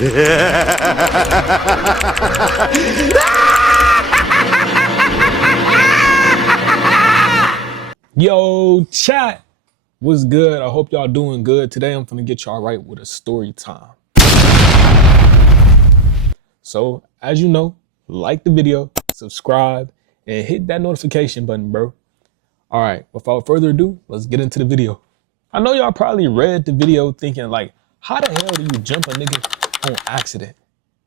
Yo, chat, what's good? I hope y'all doing good. Today I'm gonna get y'all right with a story time. So, as you know, like the video, subscribe, and hit that notification button, bro. All right, without further ado, let's get into the video. I know y'all probably read the video thinking like, how the hell do you jump a nigga on accident?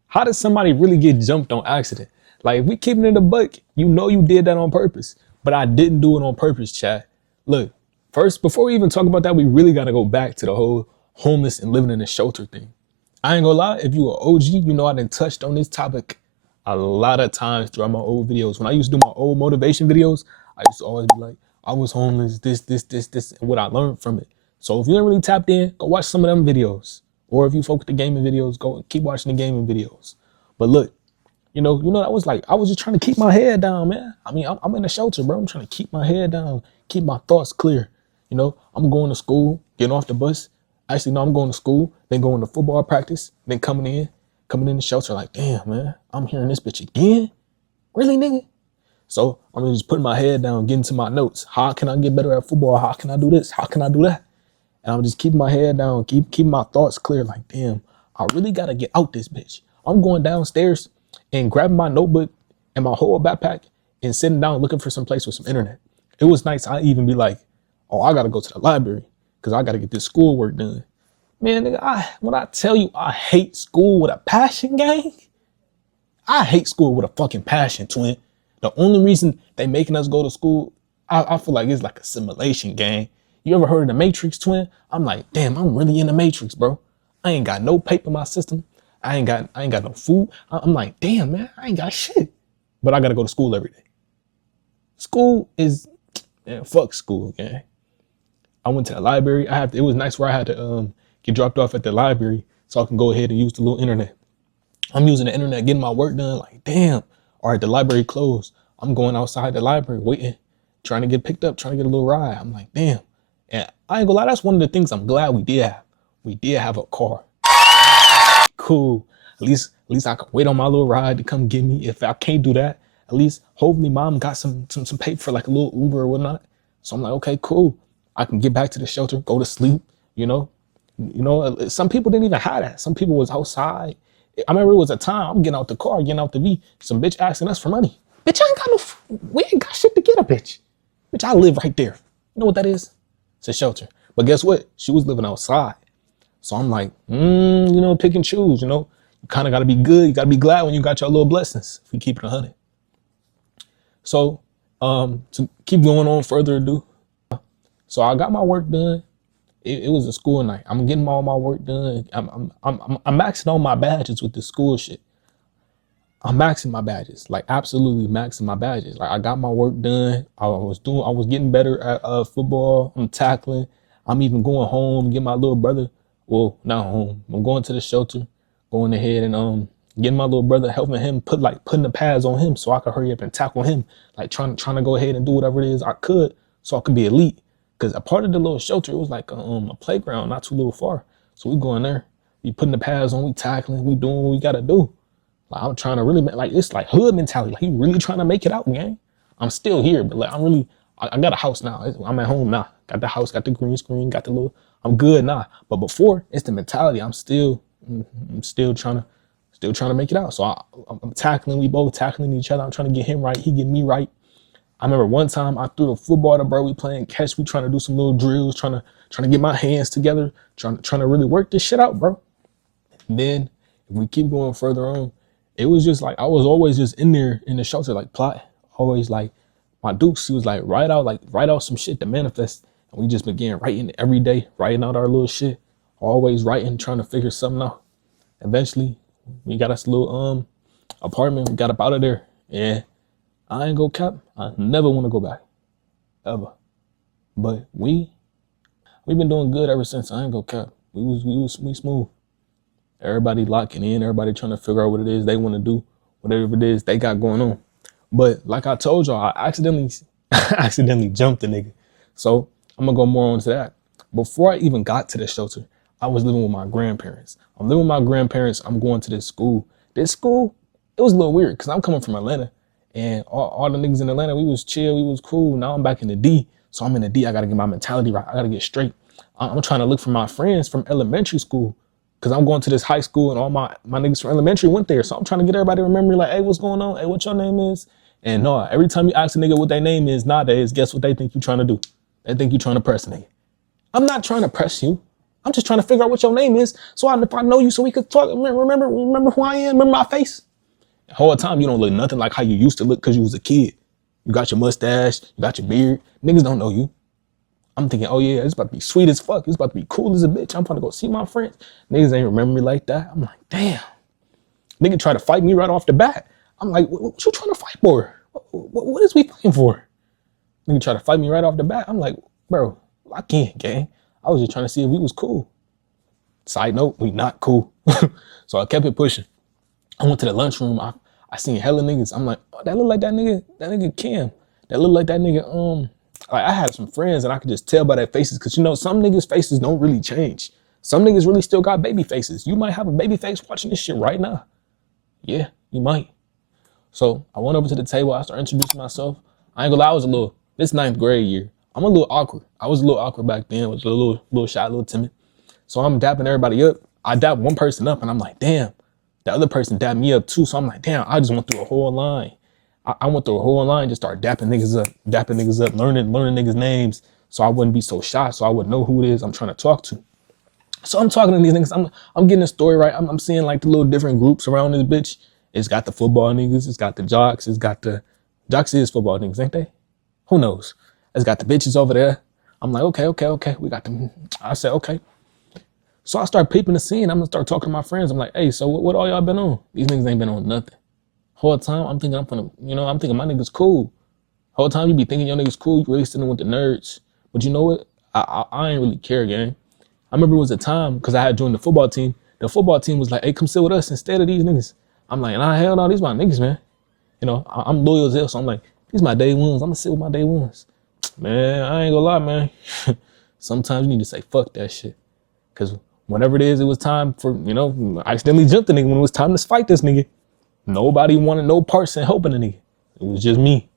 How does somebody really get jumped on accident? Like, if we keeping it a buck, you know you did that on purpose. But I didn't do it on purpose, chat. Look, first, before we even talk about that, we really gotta go back to the whole homeless and living in a shelter thing. I ain't gonna lie, if you an OG, you know I done touched on this topic a lot of times throughout my old videos. When I used to do my old motivation videos, I used to always be like, I was homeless, this, and what I learned from it. So if you ain't really tapped in, go watch some of them videos. Or if you fuck with the gaming videos, go keep watching the gaming videos. But look, you know, that was like, I was just trying to keep my head down, man. I mean, I'm in a shelter, bro. I'm trying to keep my head down, keep my thoughts clear. You know, I'm going to school, getting off the bus. Actually, no, I'm going to school, then going to football practice, then coming in the shelter like, damn, man, I'm hearing this bitch again? Really, nigga? So I'm just putting my head down, getting to my notes. How can I get better at football? How can I do this? How can I do that? And I'm just keeping my head down, keep my thoughts clear. Like, damn, I really got to get out this bitch. I'm going downstairs and grabbing my notebook and my whole backpack and sitting down looking for some place with some internet. It was nice. I even be like, oh, I got to go to the library because I got to get this schoolwork done. Man, nigga, when I tell you I hate school with a passion, gang, I hate school with a fucking passion, twin. The only reason they making us go to school, I feel like it's like a simulation, gang. You ever heard of the Matrix, twin? I'm like, damn, I'm really in the Matrix, bro. I ain't got no paper in my system. I ain't got no food. I'm like, damn, man, I ain't got shit. But I gotta go to school every day. School is, man, fuck school, gang. I went to the library. It was nice where I had to get dropped off at the library so I can go ahead and use the little internet. I'm using the internet, getting my work done. Like, damn, all right, the library closed. I'm going outside the library, waiting, trying to get picked up, trying to get a little ride. I'm like, damn. And I ain't gonna lie, that's one of the things I'm glad we did have. We did have a car. Cool. At least I can wait on my little ride to come get me. If I can't do that, at least hopefully mom got some paper for like a little Uber or whatnot. So I'm like, okay, cool. I can get back to the shelter, go to sleep, you know. Some people didn't even have that. Some people was outside. I remember it was a time I'm getting out the car, getting out the V, some bitch asking us for money. Bitch, I ain't got we ain't got shit to get a bitch. Bitch, I live right there. You know what that is? It's a shelter. But guess what? She was living outside. So I'm like, pick and choose, You kind of got to be good. You got to be glad when you got your little blessings, if you keep it 100. So to keep going on further ado, so I got my work done. It was a school night. I'm getting all my work done. I'm maxing all my badges with the school shit. I'm maxing my badges, like absolutely maxing my badges. Like I got my work done. I was getting better at football. I'm tackling. I'm even going home, get my little brother. Well, not home. I'm going to the shelter, going ahead and getting my little brother, helping him putting the pads on him so I could hurry up and tackle him. Like trying to go ahead and do whatever it is I could so I could be elite. Cause a part of the little shelter, it was like a playground, not too little far. So we going there, we putting the pads on, we tackling, we doing what we gotta do. Like I'm trying to really it's like hood mentality. Like he really trying to make it out, gang. I'm still here, but like I got a house now. I'm at home now. Got the house, got the green screen, got the little. I'm good now. But before, it's the mentality. I'm still trying to make it out. So I'm tackling. We both tackling each other. I'm trying to get him right. He get me right. I remember one time I threw the football to bro. We playing catch. We trying to do some little drills, trying to get my hands together, trying to really work this shit out, bro. And then if we keep going further on, it was just like I was always just in there in the shelter, like plot. Always like my dukes. He was like write out some shit to manifest. And we just began writing every day, writing out our little shit. Always writing, trying to figure something out. Eventually, we got us a little apartment. We got up out of there, and I ain't go cap. I never want to go back, ever. But we've been doing good ever since. I ain't go cap. We smooth. Everybody locking in. Everybody trying to figure out what it is they want to do, whatever it is they got going on. But like I told y'all, I accidentally jumped the nigga. So I'm gonna go more on to that. Before I even got to the shelter, I was living with my grandparents. I'm living with my grandparents. I'm going to this school. This school, it was a little weird because I'm coming from Atlanta, and all the niggas in Atlanta, we was chill, we was cool. Now I'm back in the D, so I'm in the D. I gotta get my mentality right. I gotta get straight. I'm trying to look for my friends from elementary school because I'm going to this high school and all my niggas from elementary went there. So I'm trying to get everybody to remember, like, hey, what's going on? Hey, what your name is? And no, every time you ask a nigga what their name is nowadays, guess what they think you trying to do? They think you trying to press a nigga. I'm not trying to press you. I'm just trying to figure out what your name is. So if I know you, so we could talk. Remember who I am? Remember my face? The whole time you don't look nothing like how you used to look because you was a kid. You got your mustache, you got your beard. Niggas don't know you. I'm thinking, oh yeah, it's about to be sweet as fuck. It's about to be cool as a bitch. I'm trying to go see my friends. Niggas ain't remember me like that. I'm like, damn. Nigga try to fight me right off the bat. I'm like, what you trying to fight for? What is we fighting for? Nigga try to fight me right off the bat. I'm like, bro, I can't, gang. I was just trying to see if we was cool. Side note, we not cool. So I kept it pushing. I went to the lunchroom. I seen hella niggas. I'm like, oh, that look like that nigga Cam. That look like that nigga, like I had some friends and I could just tell by their faces, because you know, some niggas' faces don't really change. Some niggas really still got baby faces. You might have a baby face watching this shit right now. Yeah, you might. So I went over to the table. I started introducing myself. I ain't gonna lie, this 9th grade year, I'm a little awkward. I was a little awkward back then. I was a little shy, a little timid. So I'm dapping everybody up. I dapped one person up and I'm like, damn, the other person dapped me up too. So I'm like, damn, I just went through a whole line. I went through a whole line, just started dapping niggas up, learning niggas' names so I wouldn't be so shy, so I would know who it is I'm trying to talk to. So I'm talking to these niggas. I'm getting the story right. I'm seeing like the little different groups around this bitch. It's got the football niggas. It's got the jocks. Jocks is football niggas, ain't they? Who knows? It's got the bitches over there. I'm like, okay. We got them. I said, okay. So I start peeping the scene. I'm gonna start talking to my friends. I'm like, hey, so what all y'all been on? These niggas ain't been on nothing. Whole time I'm thinking I'm thinking my niggas cool. Whole time you be thinking your niggas cool, you really sitting with the nerds. But you know what? I ain't really care, gang. I remember it was a time, because I had joined the football team. The football team was like, hey, come sit with us instead of these niggas. I'm like, nah, hell no, these my niggas, man. You know, I'm loyal as hell, so I'm like, these my day ones. I'm gonna sit with my day ones. Man, I ain't gonna lie, man. Sometimes you need to say fuck that shit. Because whenever it was time for, I accidentally jumped the nigga when it was time to fight this nigga. Nobody wanted no parts in helping the nigga. It was just me.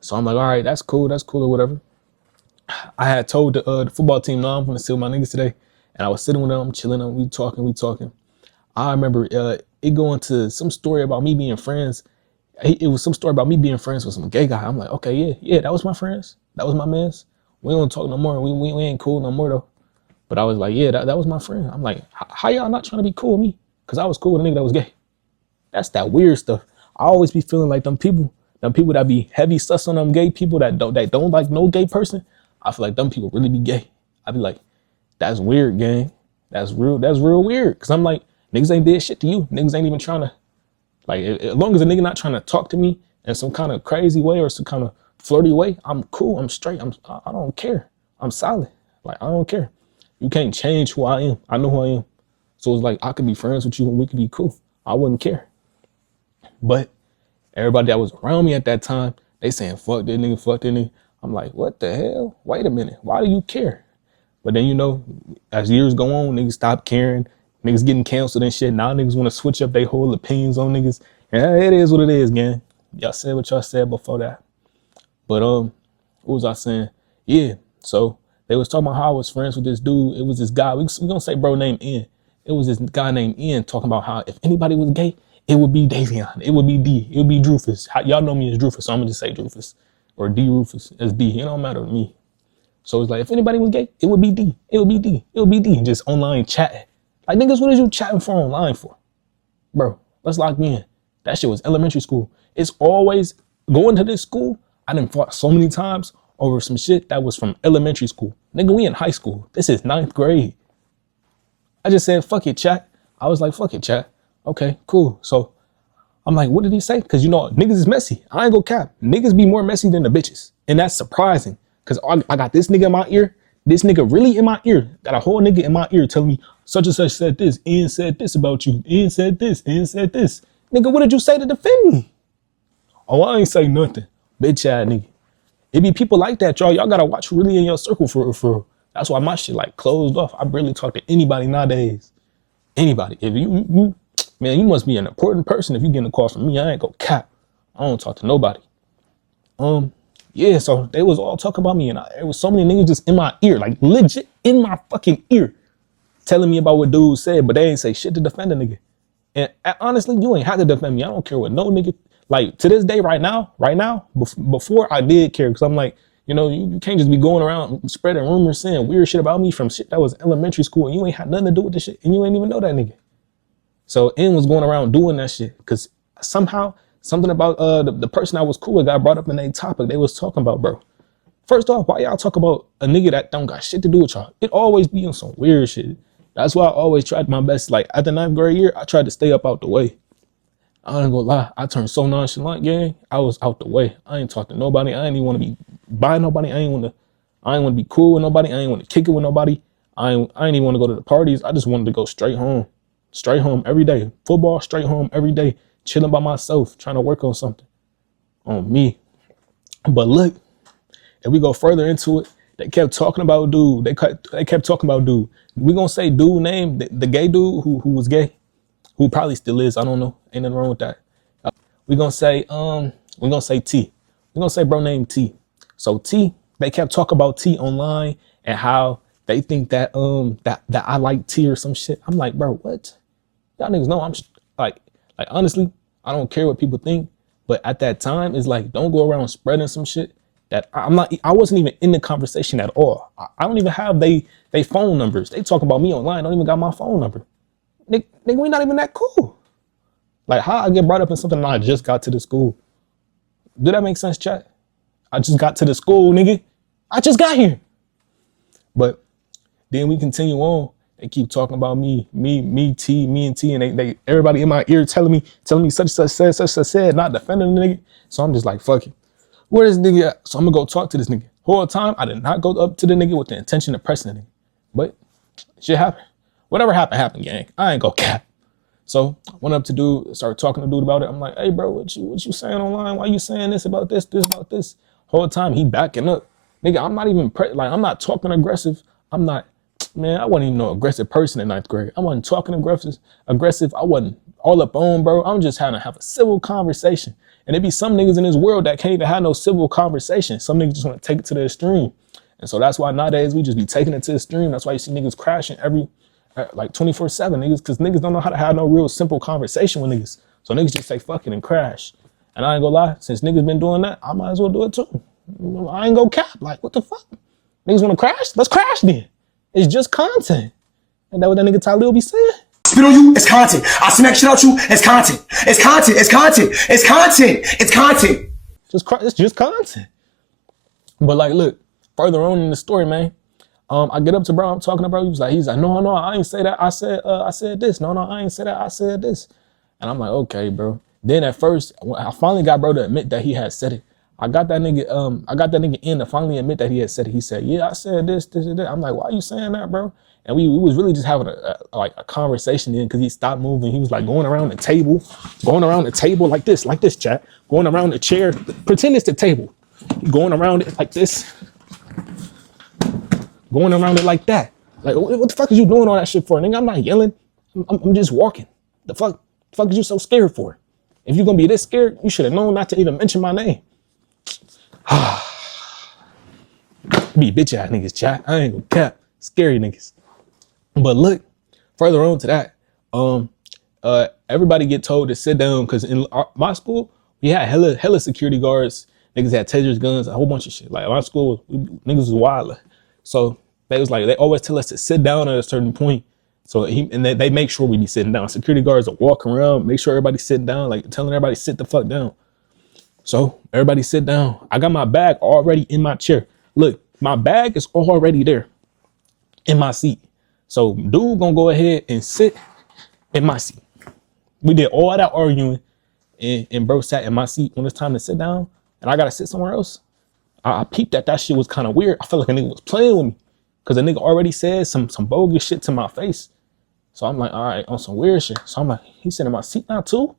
So I'm like, all right, that's cool or whatever. I had told the football team, no, I'm gonna sit with my niggas today. And I was sitting with them, chilling, and we talking. I remember it going to some story about me being friends. It was some story about me being friends with some gay guy. I'm like, okay, yeah, that was my friends. That was my mans. We don't talk no more. We ain't cool no more though. But I was like, yeah, that was my friend. I'm like, how y'all not trying to be cool with me? Because I was cool with a nigga that was gay. That's that weird stuff. I always be feeling like them people that be heavy sus on them gay people that don't like no gay person. I feel like them people really be gay. I be like, that's weird, gang. That's real weird. Cause I'm like, niggas ain't did shit to you. Niggas ain't even trying to, like, as long as a nigga not trying to talk to me in some kind of crazy way or some kind of flirty way, I'm cool, I'm straight, I don't care. I'm solid. Like, I don't care. You can't change who I am. I know who I am. So it's like, I could be friends with you and we could be cool. I wouldn't care. But everybody that was around me at that time, they saying, fuck that nigga. I'm like, what the hell? Wait a minute. Why do you care? But then, as years go on, niggas stop caring. Niggas getting canceled and shit. Now niggas want to switch up their whole opinions on niggas. Yeah, it is what it is, gang. Y'all said what y'all said before that. But what was I saying? Yeah, so they was talking about how I was friends with this dude. It was this guy. We gonna say bro named Ian. It was this guy named Ian talking about how if anybody was gay, it would be Davion. It would be D. It would be Drufus. Y'all know me as Drufus, so I'm gonna just say Drufus. Or D Rufus as D. It don't matter to me. So it's like, if anybody was gay, it would be D. It would be D. It would be D. Just online chatting. Like, niggas, what is you chatting for online for? Bro, let's lock me in. That shit was elementary school. It's always going to this school. I done fought so many times over some shit that was from elementary school. Nigga, we in high school. This is 9th grade. I just said, fuck it, chat. I was like, fuck it, chat. Okay, cool. So I'm like, what did he say? Because, niggas is messy. I ain't gonna cap. Niggas be more messy than the bitches. And that's surprising. Because I got this nigga in my ear. This nigga really in my ear. Got a whole nigga in my ear telling me, such and such said this. Ian said this about you. Ian said this. Ian said this. Nigga, what did you say to defend me? Oh, I ain't say nothing. Bitch ass nigga. It be people like that, y'all. Y'all gotta watch who really in your circle for real. That's why my shit like closed off. I barely talk to anybody nowadays. Anybody. If you man, you must be an important person if you getting a call from me. I ain't go cap. I don't talk to nobody. Yeah, so they was all talking about me, and there was so many niggas just in my ear, like legit in my fucking ear, telling me about what dude said, but they ain't say shit to defend a nigga. And honestly, you ain't have to defend me. I don't care what no nigga, like to this day, right now, before I did care, because I'm like, you know, you can't just be going around spreading rumors, saying weird shit about me from shit that was elementary school, and you ain't had nothing to do with this shit, and you ain't even know that nigga. So N was going around doing that shit, because somehow, something about the person I was cool with got brought up in a topic they was talking about, bro. First off, why y'all talk about a nigga that don't got shit to do with y'all? It always be on some weird shit. That's why I always tried my best. Like at the 9th grade year, I tried to stay up out the way. I ain't gonna lie, I turned so nonchalant, gang. I was out the way. I ain't talk to nobody. I ain't even want to be by nobody. I ain't want to be cool with nobody. I ain't want to kick it with nobody. I ain't even want to go to the parties. I just wanted to go straight home every day. Football, straight home every day, chilling by myself, trying to work on something on me. But look, if we go further into it, they kept talking about dude. They kept talking about dude. We gonna say dude name, the gay dude who was gay, who probably still is. I don't know. Ain't nothing wrong with that. We gonna say T. We gonna say bro named T. So T, they kept talking about T online and how they think that that I like T or some shit. I'm like, bro, what? Y'all niggas know I'm like honestly, I don't care what people think, but at that time, it's like, don't go around spreading some shit that I wasn't even in the conversation at all. I don't even have they phone numbers. They talk about me online, don't even got my phone number. Nigga, we not even that cool. Like, how I get brought up in something and I just got to the school? Do that make sense, chat? I just got to the school, nigga. I just got here. But then we continue on. They keep talking about me, and T, and they everybody in my ear telling me such said, not defending the nigga. So I'm just like, fuck it. Where is this nigga at? So I'm gonna go talk to this nigga. Whole time I did not go up to the nigga with the intention of pressing the nigga. But shit happened. Whatever happened, gang. I ain't go cap. So I went up to dude, started talking to dude about it. I'm like, hey bro, what you saying online? Why you saying this about this about this? Whole time he backing up. Nigga, I'm not even I'm not talking aggressive. I'm not, man, I wasn't even no aggressive person in 9th grade. I wasn't talking aggressive. I wasn't all up on, bro. I'm just having to have a civil conversation. And there be some niggas in this world that can't even have no civil conversation. Some niggas just want to take it to the extreme. And so that's why nowadays we just be taking it to the extreme. That's why you see niggas crashing like 24/7, niggas, because niggas don't know how to have no real simple conversation with niggas. So niggas just say fuck it and crash. And I ain't gonna lie, since niggas been doing that, I might as well do it too. I ain't gonna cap. Like, what the fuck? Niggas wanna crash? Let's crash then. It's just content. And that what that nigga Talil be saying? Spit on you, it's content. I smack shit out you, it's content. It's content, it's content, it's content, it's content. It's just content. But like, look, further on in the story, man, I get up to bro, I'm talking to bro, he's like, no, I ain't say that. I said this. No, I ain't say that. I said this. And I'm like, okay, bro. Then at first, when I finally got bro to admit that he had said it. I got that nigga in to finally admit that he had said it. He said, yeah, I said this, and that. I'm like, why are you saying that, bro? And we was really just having a conversation then, because he stopped moving. He was like going around the table like this, chat. Going around the chair, pretend it's the table. Going around it like this. Going around it like that. Like, what the fuck is you doing all that shit for, nigga? I'm not yelling. I'm just walking. The fuck is you so scared for? If you're gonna be this scared, you should have known not to even mention my name. Be bitch ass niggas, chat. I ain't gonna cap. Scary niggas. But look, further on to that, everybody get told to sit down, because in my school, we had hella security guards. Niggas had tasers, guns, a whole bunch of shit. Like my school, niggas was wild. So they always tell us to sit down at a certain point. So they make sure we be sitting down. Security guards are walking around, make sure everybody's sitting down, like telling everybody sit the fuck down. So everybody sit down. I got my bag already in my chair. Look, my bag is already there in my seat. So dude gonna go ahead and sit in my seat. We did all that arguing and bro sat in my seat when it's time to sit down and I gotta sit somewhere else. I peeped that shit was kind of weird. I felt like a nigga was playing with me because the nigga already said some bogus shit to my face. So I'm like, all right, on some weird shit. So I'm like, he sitting in my seat now too?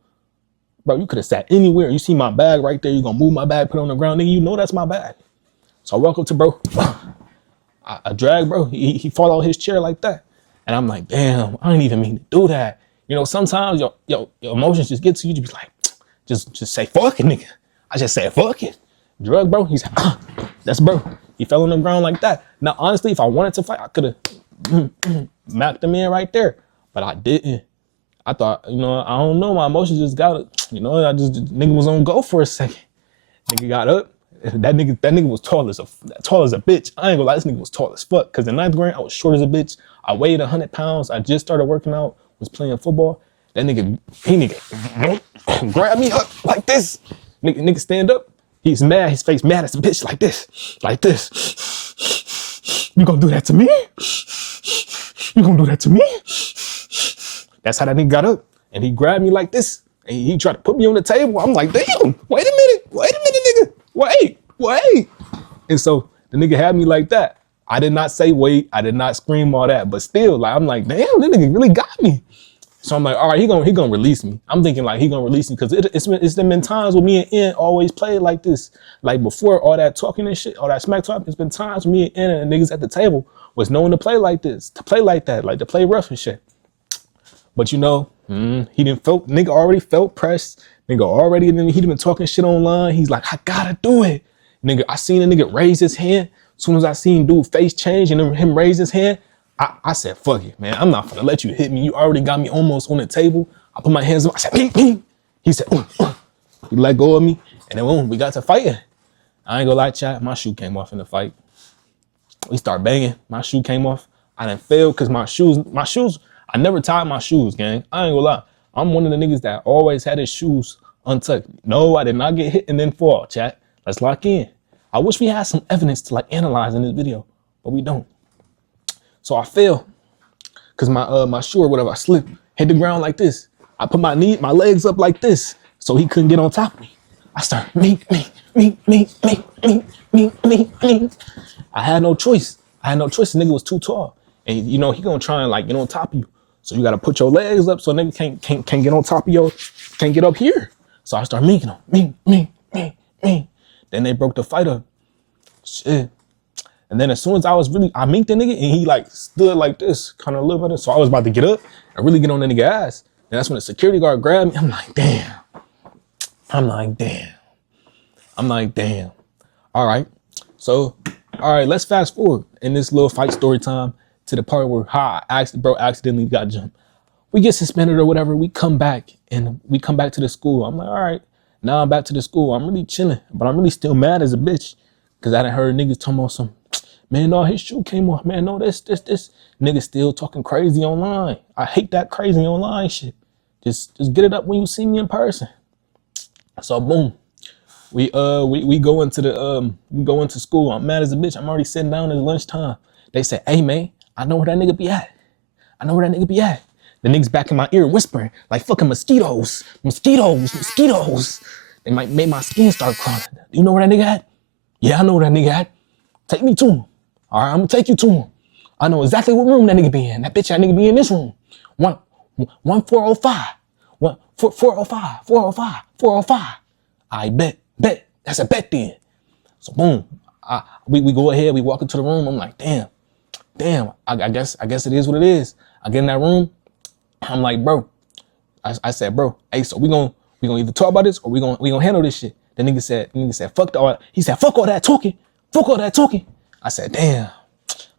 Bro, you could have sat anywhere. You see my bag right there. You gonna move my bag, put it on the ground. Nigga, you know that's my bag. So I walk up to bro. I drag, bro. He fall out his chair like that. And I'm like, damn, I didn't even mean to do that. You know, sometimes your emotions just get to you. You be like, just say fuck it, nigga. I just said fuck it. Drug, bro. He's like, that's bro. He fell on the ground like that. Now, honestly, if I wanted to fight, I could have mapped him in right there. But I didn't. I thought, you know, I don't know. My emotions just got it. You know, nigga was on go for a second. Nigga got up. That nigga was tall as a bitch. I ain't gonna lie, this nigga was tall as fuck. Cause in 9th grade, I was short as a bitch. I weighed 100 pounds. I just started working out, was playing football. That nigga grab me up like this. Nigga stand up. He's mad, his face mad as a bitch like this. Like this. You gonna do that to me? You gonna do that to me? That's how that nigga got up. And he grabbed me like this. And he tried to put me on the table. I'm like, damn, wait a minute, nigga. Wait. And so the nigga had me like that. I did not say wait. I did not scream all that. But still, like, I'm like, damn, this nigga really got me. So I'm like, all right, he gonna release me. I'm thinking like he gonna release me because it's been times where me and N always played like this. Like before all that talking and shit, all that smack talk, it's been times where me and N and the niggas at the table was known to play like this, to play like that, like to play rough and shit. But you know, nigga already felt pressed. He been talking shit online. He's like, I gotta do it. Nigga, I seen a nigga raise his hand. As soon as I seen dude face change and him raise his hand, I said, fuck it, man. I'm not gonna let you hit me. You already got me almost on the table. I put my hands up. I said, ping. He said, He let go of me. And then we got to fighting. I ain't gonna lie, chat. My shoe came off in the fight. We start banging. My shoe came off. I done failed because my shoes, I never tied my shoes, gang. I ain't gonna lie. I'm one of the niggas that always had his shoes untucked. No, I did not get hit and then fall, chat. Let's lock in. I wish we had some evidence to like analyze in this video, but we don't. So I fell because my shoe or whatever, I slipped, hit the ground like this. I put my legs up like this so he couldn't get on top of me. I start me. I had no choice. The nigga was too tall. And you know, he gonna try and like get on top of you. So you gotta put your legs up so nigga can't get on top of can't get up here. So I start making them, me. Then they broke the fight up. Shit. And then as soon as I minked the nigga and he like stood like this, kind of a little bit. So I was about to get up and really get on the nigga ass. And that's when the security guard grabbed me. I'm like, damn. All right. So, all right, let's fast forward in this little fight story time to the part where bro accidentally got jumped. We get suspended or whatever. We come back to the school. I'm like, all right, now I'm back to the school. I'm really chilling, but I'm really still mad as a bitch because I done heard niggas talking about some, man, no, his shoe came off. Man, no, this. Niggas still talking crazy online. I hate that crazy online shit. Just get it up when you see me in person. So boom, we go into school. I'm mad as a bitch. I'm already sitting down at lunchtime. They say, hey man, I know where that nigga be at. The niggas back in my ear whispering like fucking mosquitoes. They might make my skin start crawling. Do you know where that nigga at? Yeah, I know where that nigga at. Take me to him. All right, I'm gonna take you to him. I know exactly what room that nigga be in. That nigga be in this room. 405. 405. I bet. That's a bet then. So boom. We go ahead, we walk into the room. I'm like, damn. I guess it is what it is. I get in that room. I'm like, bro. I said, bro, hey, so we gonna either talk about this or we gonna handle this shit. The nigga said, fuck all that. He said, fuck all that talking. I said, damn,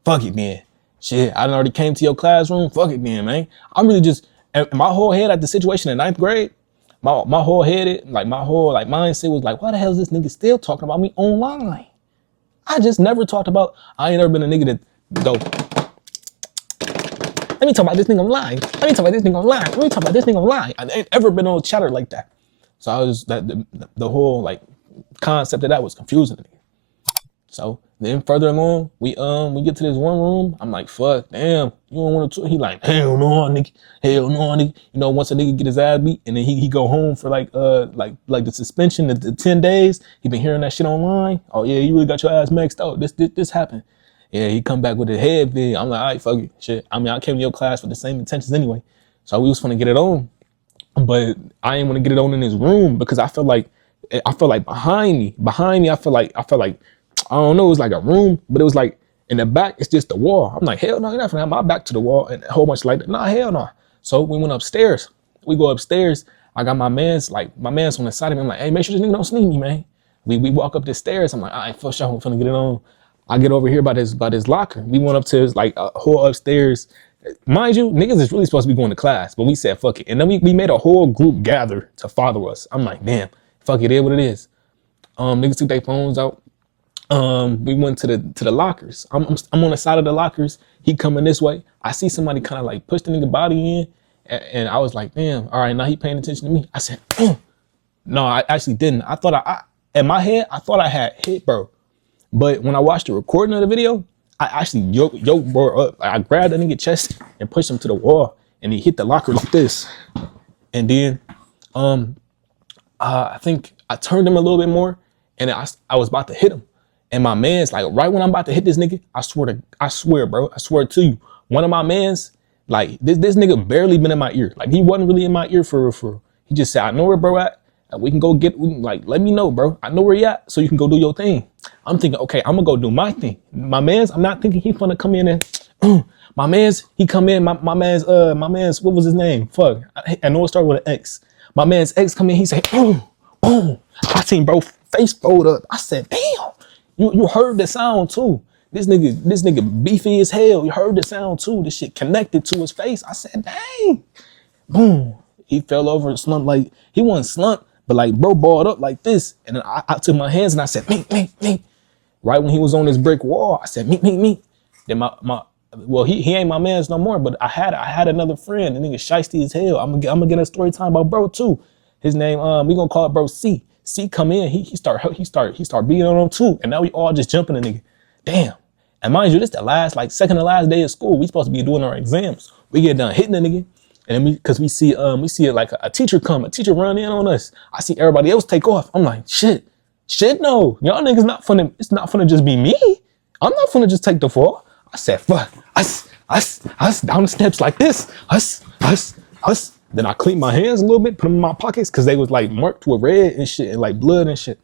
fuck it, man. Shit, I done already came to your classroom. Fuck it, man. I'm really just, my whole head at the situation in 9th grade, my whole mindset was like, why the hell is this nigga still talking about me online? I just never talked about, I ain't never been a nigga that go, let me talk about this thing online. I ain't ever been on chatter like that. So I was, the whole like concept of that was confusing to me. So then further along, we get to this one room. I'm like, fuck, damn, you don't want to. He like, hell no, nigga. You know, once a nigga get his ass beat and then he go home for like the suspension, the 10 days. He been hearing that shit online. Oh yeah, you really got your ass maxed out. This happened. Yeah, he come back with a head vid. I'm like, all right, fuck it, shit. I mean, I came to your class with the same intentions anyway. So we was gonna get it on, but I ain't want to get it on in his room because I felt like behind me. I felt like I don't know. It was like a room, but it In the back, it's just the wall. I'm like, hell no, you're not gonna have my back to the wall and a whole bunch like that. Nah, hell no. So we went upstairs. We go upstairs. I got my man's on the side of me. I'm like, hey, make sure this nigga don't sneak me, man. We walk up the stairs. I'm like, all right, for sure, I'm finna get it on. I get over here by this locker. We went up to his like a whole upstairs. Mind you, niggas is really supposed to be going to class, but we said fuck it. And then we made a whole group gather to follow us. I'm like, damn, fuck it, is what it is. Niggas took their phones out. We went to the lockers. I'm on the side of the lockers. He coming this way. I see somebody kind of like push the nigga body in, and I was like, damn, all right, now he paying attention to me. I said, no, I actually didn't. I thought in my head, I thought I had hit, bro. But when I watched the recording of the video, I actually yoked bro up. I grabbed that nigga chest and pushed him to the wall, and he hit the locker like this. And then, I think I turned him a little bit more, and I was about to hit him. And my man's like, right when I'm about to hit this nigga, I swear, bro, I swear to you, one of my man's, like, this nigga barely been in my ear. Like, he wasn't really in my ear for real. He just said, I know where bro at. We can go let me know, bro. I know where he at, so you can go do your thing. I'm thinking, okay, I'm gonna go do my thing. My man's, I'm not thinking he finna come in and, my man's, he come in, my man's, what was his name? Fuck, I know it started with an X. My man's ex come in, he said, boom. I seen bro face fold up. I said, damn. You heard the sound too. This nigga beefy as hell. You heard the sound too. This shit connected to his face. I said, dang. Boom. He fell over and slumped like, he wasn't slumped, but like bro balled up like this. And then I took my hands and I said, me. Right when he was on this brick wall, I said, me. Then well, he ain't my man's no more, but I had another friend, and nigga shiesty as hell. I'm gonna get a story time about bro too. His name, we gonna call it bro C. C come in, he start beating on him too, and now we all just jumping the nigga. Damn. And mind you, this the second to last day of school. We supposed to be doing our exams. We get done hitting the nigga, and then we see it like a teacher run in on us. I see everybody else take off. I'm like, shit, no, y'all niggas it's not finna just be me. I'm not finna just take the fall. I said, fuck, us down the steps like this, us. Then I cleaned my hands a little bit, put them in my pockets, because they was like marked with red and shit and like blood and shit.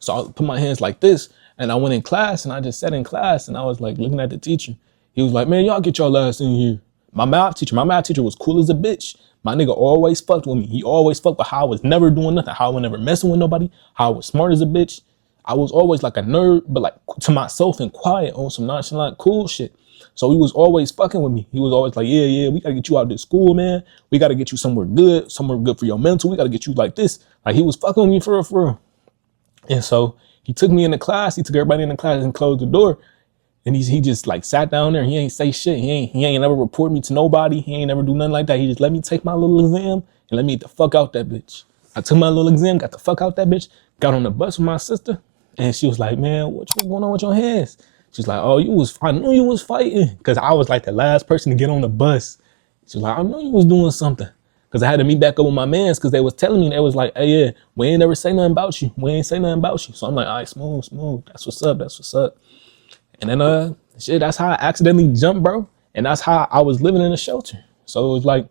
So I put my hands like this, and I went in class, and I just sat in class, and I was like looking at the teacher. He was like, man, y'all get y'all ass in here. My math teacher was cool as a bitch. My nigga always fucked with me. He always fucked with how I was never doing nothing, how I was never messing with nobody, how I was smart as a bitch. I was always like a nerd, but like to myself and quiet on some nonchalant cool shit. So he was always fucking with me. He was always like, yeah, we gotta get you out of this school, man. We gotta get you somewhere good for your mental. We gotta get you like this. Like, he was fucking with me for real. And so he took me into class. He took everybody in the class and closed the door. And he just like sat down there. He ain't say shit. He ain't never report me to nobody. He ain't never do nothing like that. He just let me take my little exam and let me get the fuck out that bitch. I took my little exam, got the fuck out that bitch, got on the bus with my sister, and she was like, man, what's going on with your hands? She's like, oh, I knew you was fighting. Because I was like the last person to get on the bus. She was like, I knew you was doing something. Because I had to meet back up with my mans, because they was telling me, they was like, hey, yeah, we ain't never say nothing about you. So I'm like, all right, smooth. That's what's up. And then, that's how I accidentally jumped, bro. And that's how I was living in a shelter. So it was like,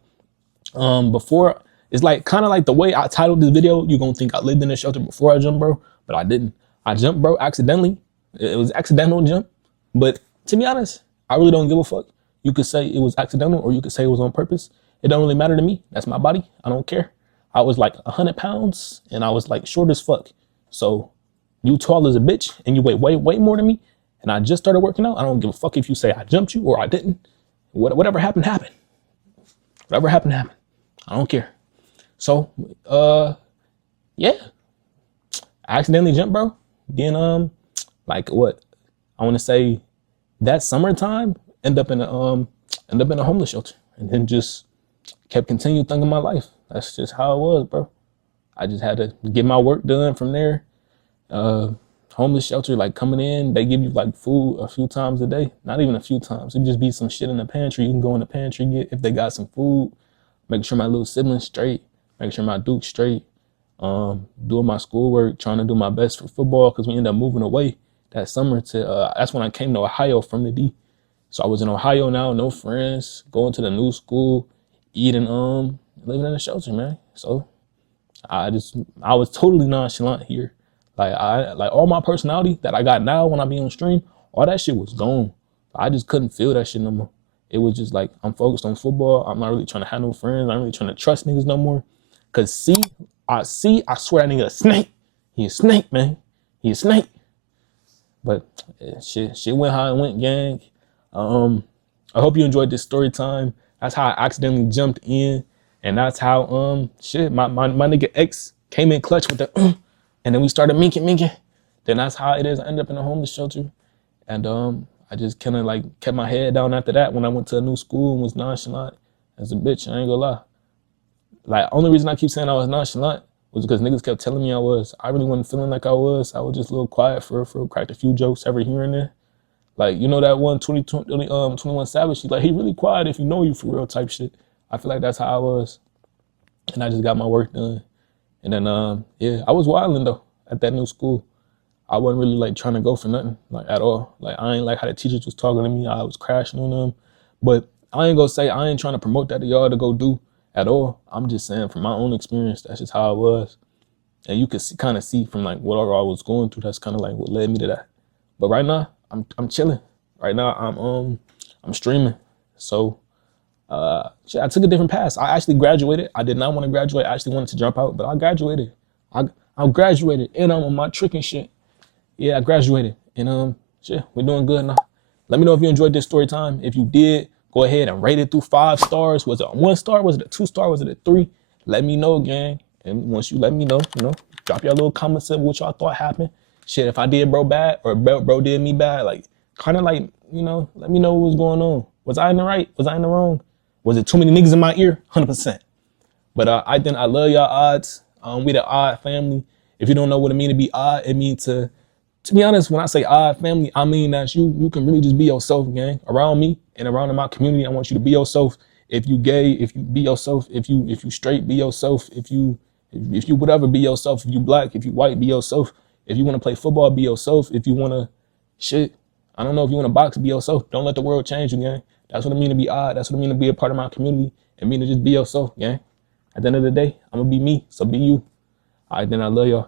before, it's like kind of like the way I titled this video, you're going to think I lived in a shelter before I jumped, bro. But I didn't. I jumped, bro, accidentally. It was accidental jump. But to be honest, I really don't give a fuck. You could say it was accidental, or you could say it was on purpose. It don't really matter to me. That's my body. I don't care. I was like 100 pounds, and I was like short as fuck. So you tall as a bitch, and you weigh way more than me, and I just started working out. I don't give a fuck if you say I jumped you or I didn't. Whatever happened. Whatever happened. I don't care. So, yeah. I accidentally jumped, bro. Then, like what? I want to say that summertime, end up in a homeless shelter, and then just continued thinking my life. That's just how it was, bro. I just had to get my work done from there. Homeless shelter, like coming in, they give you like food a few times a day. Not even a few times. It just be some shit in the pantry. You can go in the pantry, get if they got some food, make sure my little siblings straight, make sure my Duke's straight. Doing my schoolwork, trying to do my best for football, because we ended up moving away that summer to, that's when I came to Ohio from the D. So I was in Ohio now, no friends, going to the new school, eating, living in a shelter, man. So I was totally nonchalant here. Like all my personality that I got now when I be on stream, all that shit was gone. I just couldn't feel that shit no more. It was just like, I'm focused on football. I'm not really trying to have no friends. I'm not really trying to trust niggas no more. Cause I swear that nigga a snake. He a snake, man. He a snake. But shit went how it went, gang. I hope you enjoyed this story time. That's how I accidentally jumped in. And that's how, my nigga X came in clutch with the, and then we started minking. Then that's how it is. I ended up in a homeless shelter. And I just kind of like kept my head down after that when I went to a new school and was nonchalant as a bitch. I ain't gonna lie. Like, only reason I keep saying I was nonchalant was because niggas kept telling me I was. I really wasn't feeling like I was. I was just a little quiet for cracked a few jokes every here and there. Like, you know that one 21 Savage, he really quiet if you know you for real type shit. I feel like that's how I was. And I just got my work done. And then, I was wilding though at that new school. I wasn't really like trying to go for nothing, like at all. Like, I ain't like how the teachers was talking to me. I was crashing on them. But I ain't gonna say I ain't trying to promote that to y'all to go do at all. I'm just saying from my own experience, that's just how it was. And you could kind of see from like whatever I was going through, that's kind of like what led me to that. But right now, I'm chilling. Right now, I'm streaming. So, I took a different path. I actually graduated. I did not want to graduate. I actually wanted to jump out, but I graduated. I graduated, and I'm on my trick and shit. Yeah, I graduated, and we're doing good now. Let me know if you enjoyed this story time. If you did, go ahead and rate it through 5 stars. Was it a 1 star? Was it a 2 star? Was it a 3? Let me know, gang. And once you let me know, drop your little comments of what y'all thought happened. Shit, if I did bro bad or bro did me bad, like, kind of like, let me know what was going on. Was I in the right? Was I in the wrong? Was it too many niggas in my ear? 100%. But I love y'all odds. We the odd family. If you don't know what it means to be odd, it means to be honest, when I say odd family, I mean that you can really just be yourself, gang. Around me and around in my community, I want you to be yourself. If you gay, if you be yourself. If you straight, be yourself. If you whatever, be yourself. If you black, if you white, be yourself. If you want to play football, be yourself. If you want to I don't know, if you want to box, be yourself. Don't let the world change you, gang. That's what it means to be odd. That's what it means to be a part of my community. It means to just be yourself, gang. At the end of the day, I'm going to be me, so be you. All right, then I love y'all.